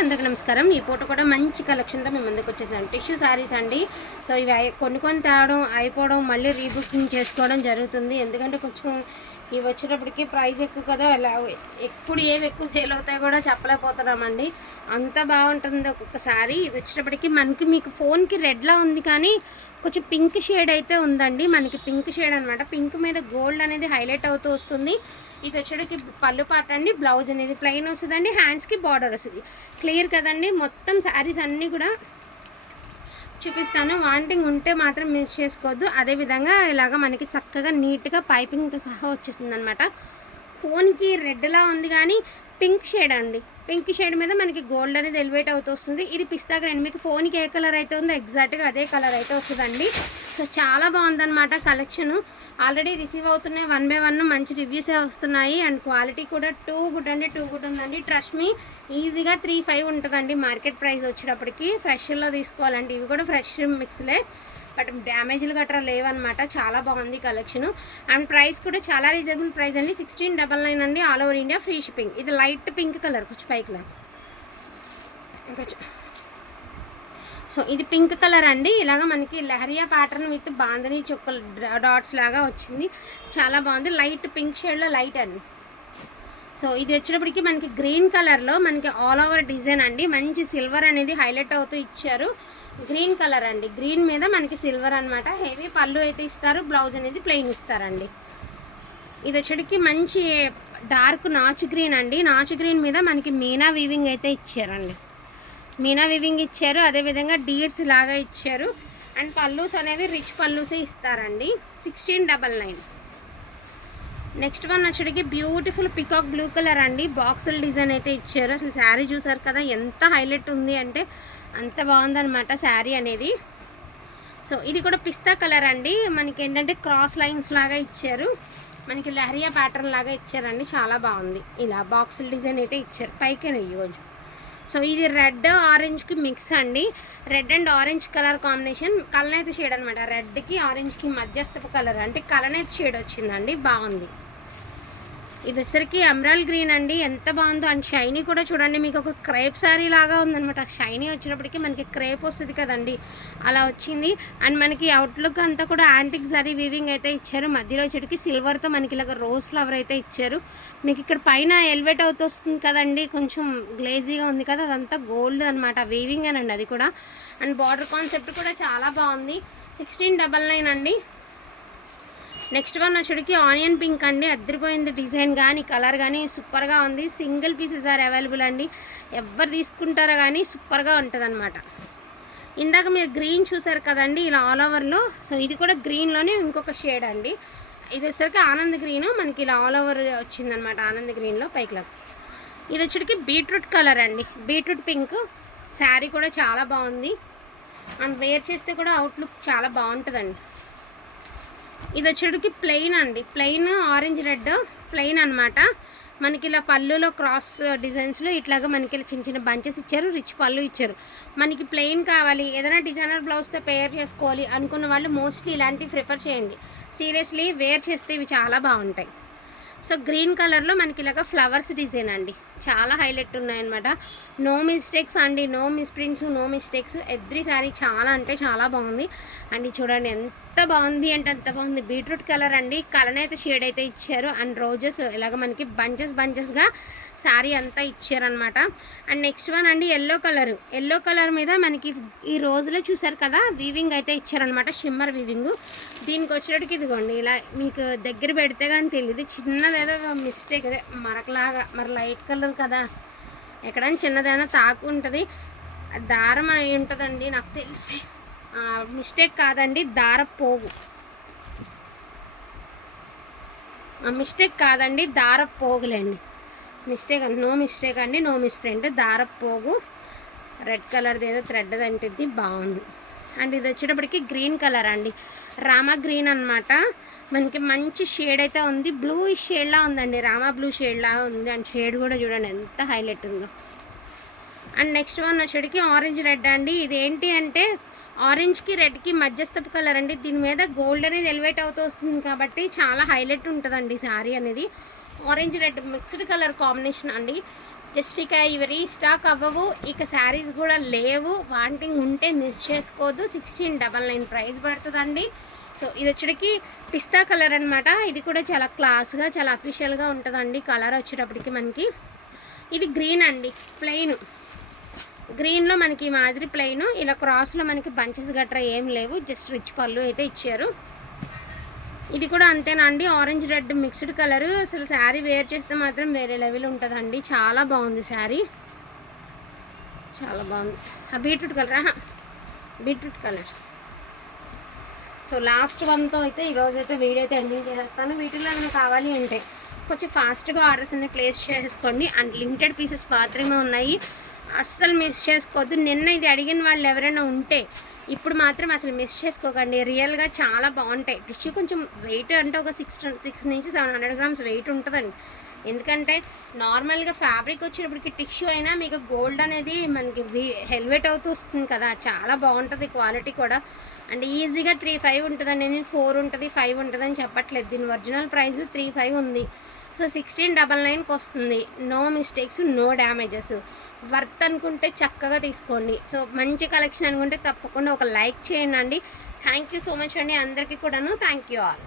అందరికి నమస్కారం. ఈ పూట కూడా మంచి కలెక్షన్తో మేము ముందుకు వచ్చేసాం టిష్యూ శారీస్ అండి. సో ఇవి కొన్ని కొన్ని తేవడం అయిపోవడం మళ్ళీ రీబుకింగ్ చేసుకోవడం జరుగుతుంది. ఎందుకంటే కొంచెం ఇవి వచ్చేటప్పటికి ప్రైస్ ఎక్కువ కదా అలా ఎప్పుడు ఏవి ఎక్కువ సేల్ అవుతాయో కూడా చెప్పలేకపోతున్నామండి. అంత బాగుంటుంది ఒక్కొక్క శారీ ఇది వచ్చేటప్పటికి మనకి మీకు ఫోన్కి రెడ్లా ఉంది కానీ కొంచెం పింక్ షేడ్ అయితే ఉందండి. మనకి పింక్ షేడ్ అనమాట పింక్ మీద గోల్డ్ అనేది హైలైట్ అవుతూ వస్తుంది. ఇది వచ్చేటికి పళ్ళు పాట అండి బ్లౌజ్ అనేది ప్లెయిన్ వస్తుందండి హ్యాండ్స్కి బార్డర్ వస్తుంది. క్లియర్ కదండి మొత్తం శారీస్ అన్నీ కూడా చూపిస్తాను. వాంటింగ్ ఉంటే మాత్రం మిస్ చేసుకోవద్దు. అదేవిధంగా ఇలాగ మనకి చక్కగా నీట్గా పైపింగ్తో సహా వచ్చేస్తుంది అనమాట ఫోన్కి రెడ్లా ఉంది కానీ పింక్ షేడ్ అండి. పింక్ షేడ్ మీద మనకి గోల్డ్ అనేది ఎలివేట్ అవుతూ వస్తుంది. ఇది పిస్తా గ్రైండ్. మీకు ఫోన్కి ఏ కలర్ అయితే ఉందో ఎగ్జాక్ట్గా అదే కలర్ అయితే వస్తుందండి. సో చాలా బాగుందన్నమాట కలెక్షన్. ఆల్రెడీ రిసీవ్ అవుతున్నాయి వన్ బై వన్ మంచి రివ్యూస్ వస్తున్నాయి. అండ్ క్వాలిటీ కూడా టూ గుడ్ అండి టూ గుడ్ ఉందండి. ట్రస్ట్ మీ ఈజీగా త్రీ ఫైవ్ ఉంటుందండి మార్కెట్ ప్రైస్ వచ్చేటప్పటికి. ఫ్రెష్లో తీసుకోవాలండి. ఇవి కూడా ఫ్రెష్ మిక్స్లే బట్ డ్యామేజ్లు గట్రా లేవన్నమాట. చాలా బాగుంది కలెక్షన్. అండ్ ప్రైస్ కూడా చాలా రీజనబుల్ ప్రైస్ అండి. సిక్స్టీన్ డబల్ నైన్ అండి all over India free shipping. ఇది లైట్ పింక్ కలర్ కొంచెం పైకి లాగా సో ఇది పింక్ కలర్ అండి. ఇలాగ మనకి లహరియా ప్యాటర్న్ విత్ బాందని చుక్కలు డాట్స్ లాగా వచ్చింది. చాలా బాగుంది. లైట్ పింక్ షేడ్లో లైట్ అండి. సో ఇది వచ్చేటప్పటికి మనకి గ్రీన్ కలర్లో మనకి ఆల్ ఓవర్ డిజైన్ అండి. మంచి సిల్వర్ అనేది హైలైట్ అవుతూ ఇచ్చారు. గ్రీన్ కలర్ అండి. గ్రీన్ మీద మనకి సిల్వర్ అన్నమాట. హెవీ పళ్ళు అయితే ఇస్తారు. బ్లౌజ్ అనేది ప్లెయిన్ ఇస్తారండి. ఇది వచ్చేటికి మంచి డార్క్ నాచు గ్రీన్ అండి. నాచు గ్రీన్ మీద మనకి మీనా వీవింగ్ అయితే ఇచ్చారండి. మీనా వివింగ్ ఇచ్చారు అదేవిధంగా డీర్స్ లాగా ఇచ్చారు. అండ్ పల్లూస్ అనేవి రిచ్ పల్లూసే ఇస్తారండి. Sixteen double nine next one వచ్చేటికి beautiful peacock blue colour అండి. బాక్సుల డిజైన్ అయితే ఇచ్చారు. అసలు శారీ చూసారు కదా ఎంత హైలైట్ ఉంది అంటే అంత బాగుందనమాట శారీ అనేది. సో ఇది కూడా పిస్తా కలర్ అండి. మనకి ఏంటంటే క్రాస్ లైన్స్ లాగా ఇచ్చారు. మనకి లహరియా ప్యాటర్న్ లాగా ఇచ్చారండి. చాలా బాగుంది. ఇలా బాక్సుల డిజైన్ అయితే ఇచ్చారు. పైకి నెయ్యి కొంచెం. సో ఇది రెడ్ ఆరెంజ్కి మిక్స్ అండి. Red and orange colour combination. కలనేత shade అనమాట రెడ్కి ఆరెంజ్కి మధ్యస్థపు కలర్. అంటే కలనేత షేడ్ వచ్చిందండి. బాగుంది. ఇది వచ్చరికి ఎమరాల్ గ్రీన్ అండి. ఎంత బాగుందో. అండ్ షైనీ కూడా చూడండి మీకు ఒక క్రేప్ శారీ లాగా ఉందనమాట షైనీ వచ్చినప్పటికీ మనకి క్రేప్ వస్తుంది కదండి. అలా వచ్చింది. అండ్ మనకి అవుట్లుక్ అంతా కూడా యాంటిక్ జరీ వీవింగ్ అయితే ఇచ్చారు. మధ్యలో వచ్చేటికి సిల్వర్తో మనకి ఇలాగ రోజ్ ఫ్లవర్ అయితే ఇచ్చారు. మీకు ఇక్కడ పైన ఎలివేట్ అవుతూ వస్తుంది కదండి. కొంచెం గ్లేజీగా ఉంది కదా. అదంతా గోల్డ్ అనమాట వీవింగ్ అనండి అది కూడా. అండ్ బార్డర్ కాన్సెప్ట్ కూడా చాలా బాగుంది. సిక్స్టీన్ డబల్ నైన్ అండి. నెక్స్ట్ వన్ వచ్చేటికి ఆనియన్ పింక్ అండి. అద్దరిపోయింది డిజైన్ కానీ కలర్ కానీ సూపర్గా ఉంది. సింగిల్ పీసెస్ ఆర్ అవైలబుల్ అండి. ఎవరు తీసుకుంటారో కానీ సూపర్గా ఉంటుంది అనమాట ఇందాక మీరు గ్రీన్ చూసారు కదండి ఇలా ఆల్ ఓవర్లో సో ఇది కూడా గ్రీన్లోనే ఇంకొక షేడ్ అండి. ఇది వచ్చేసరికి ఆనంద్ గ్రీన్ మనకి ఇలా ఆల్ ఓవర్ వచ్చిందనమాట ఆనంద్ గ్రీన్లో పైకిలకు ఇది వచ్చేటికి బీట్రూట్ కలర్ అండి. Beetroot pink. శారీ కూడా చాలా బాగుంది. అండ్ వేర్ చేస్తే కూడా అవుట్లుక్ చాలా బాగుంటుందండి. ఇది వచ్చేటికి ప్లెయిన్ అండి. ప్లెయిన్ ఆరెంజ్ రెడ్ ప్లెయిన్ అనమాట మనకి ఇలా పళ్ళులో క్రాస్ డిజైన్స్లో ఇట్లాగా మనకి ఇలా చిన్న చిన్న బంచెస్ ఇచ్చారు రిచ్ పళ్ళు ఇచ్చారు. మనకి ప్లెయిన్ కావాలి. ఏదైనా డిజైనర్ బ్లౌజ్తో పేర్ చేసుకోవాలి అనుకున్న వాళ్ళు మోస్ట్లీ ఇలాంటివి ప్రిఫర్ చేయండి. సీరియస్లీ వేర్ చేస్తే ఇవి చాలా బాగుంటాయి. సో గ్రీన్ కలర్లో మనకి ఇలాగ ఫ్లవర్స్ డిజైన్ అండి. చాలా హైలైట్ ఉన్నాయన్నమాట. నో మిస్టేక్స్ అండి no misprints no mistakes. Every sari చాలా అంటే చాలా బాగుంది. అండ్ చూడండి ఎంత బాగుంది అంటే అంత బాగుంది. బీట్రూట్ కలర్ అండి. కలర్ అయితే షేడ్ అయితే ఇచ్చారు. అండ్ రోజెస్ ఇలాగ మనకి బంచెస్ బంచెస్గా శారీ అంతా ఇచ్చారనమాట అండ్ నెక్స్ట్ వన్ అండి ఎల్లో కలర్. ఎల్లో కలర్ మీద మనకి ఈ రోజులో చూసారు కదా వీవింగ్ అయితే ఇచ్చారనమాట షిమ్మర్ వీవింగ్. దీనికి వచ్చేటికి ఇదిగోండి ఇలా మీకు దగ్గర పెడితే కానీ తెలియదు చిన్నదేదో మిస్టేక్ అదే మరకలాగా మరి లైట్ కలర్ కదా. ఎక్కడైనా చిన్నదైనా తాకు ఉంటుంది. దారం అయి ఉంటుందండి నాకు తెలిసి. మిస్టేక్ కాదండి దార పోగు మిస్టేక్ కాదండి దార పోగులేండి. మిస్టేక్ అండి నో మిస్టేక్ అండి నో మిస్ప్రింట్. దారపు పోగు. రెడ్ కలర్ది ఏదో థ్రెడ్ అంటుంది బాగుంది. అండ్ ఇది వచ్చేటప్పటికి గ్రీన్ కలర్ అండి. రామా గ్రీన్ అన్నమాట. మనకి మంచి షేడ్ అయితే ఉంది. బ్లూ షేడ్లా ఉందండి. రామా బ్లూ షేడ్లా ఉంది. అండ్ షేడ్ కూడా చూడండి ఎంత హైలైట్ ఉందో. అండ్ నెక్స్ట్ వన్ వచ్చేటికి ఆరెంజ్ రెడ్ అండి. ఇది ఏంటి అంటే ఆరెంజ్కి రెడ్కి మధ్యస్థపు కలర్ అండి. దీని మీద గోల్డ్ అనేది ఎలివేట్ అవుతూ వస్తుంది కాబట్టి చాలా హైలైట్ ఉంటుందండి శారీ అనేది. Orange red mixed colour combination అండి. జస్ట్ ఇక ఇవి రీస్టాక్ అవ్వవు. ఇక శారీస్ కూడా లేవు. వాంటింగ్ ఉంటే మిస్ చేసుకోవద్దు సిక్స్టీన్ డబల్ నైన్ ప్రైస్ పడుతుందండి. సో ఇది వచ్చేటికి పిస్తా కలర్ అనమాట ఇది కూడా చాలా క్లాస్గా చాలా అఫీషియల్గా ఉంటుందండి. కలర్ వచ్చేటప్పటికి మనకి ఇది గ్రీన్ అండి. ప్లెయిన్ గ్రీన్లో మనకి ఈ మాదిరి ప్లెయిన్ ఇలా క్రాస్లో మనకి బంచెస్ గట్రా ఏం లేవు. జస్ట్ రిచ్ పళ్ళు అయితే ఇచ్చారు. ఇది కూడా అంతేనా అండి ఆరెంజ్ రెడ్ మిక్స్డ్ కలర్ అసలు శారీ వేర్ చేస్తే మాత్రం వేరే లెవెల్ ఉంటుందండి. చాలా బాగుంది శారీ. చాలా బాగుంది. ఆ beetroot colour beetroot colour so last వన్తో అయితే ఈరోజు అయితే వీడియో అయితే ఎండింగ్ చేసేస్తాను. వీటిలో ఏమైనా కావాలి అంటే కొంచెం ఫాస్ట్గా ఆర్డర్స్ అన్ని ప్లేస్ చేసుకోండి. అండ్ లిమిటెడ్ పీసెస్ మాత్రమే ఉన్నాయి. అస్సలు మిస్ చేసుకోవద్దు. నిన్న ఇది అడిగిన వాళ్ళు ఎవరైనా ఉంటే ఇప్పుడు మాత్రం అసలు మిస్ చేసుకోకండి. రియల్గా చాలా బాగుంటాయి. టిష్యూ కొంచెం వెయిట్ అంటే ఒక సిక్స్ సిక్స్ నుంచి సెవెన్ హండ్రెడ్ గ్రామ్స్ వెయిట్ ఉంటుందండి. ఎందుకంటే నార్మల్గా ఫ్యాబ్రిక్ వచ్చినప్పటికి టిష్యూ అయినా మీకు గోల్డ్ అనేది మనకి హెల్మెట్ అవుతూ వస్తుంది కదా. చాలా బాగుంటుంది క్వాలిటీ కూడా. అండ్ ఈజీగా త్రీ ఫైవ్ ఉంటుందండి. నేను ఫోర్ ఉంటుంది ఫైవ్ ఉంటుందని చెప్పట్లేదు. దీని ఒరిజినల్ ప్రైస్ త్రీ ఫైవ్ ఉంది. సో సిక్స్టీన్ డబల్ నైన్కి వస్తుంది. No mistakes no damages worth అనుకుంటే చక్కగా తీసుకోండి. సో మంచి కలెక్షన్ అనుకుంటే తప్పకుండా ఒక లైక్ చేయండి. అండి థ్యాంక్ యూ సో మచ్ అండి. అందరికీ కూడాను థ్యాంక్ యూ ఆల్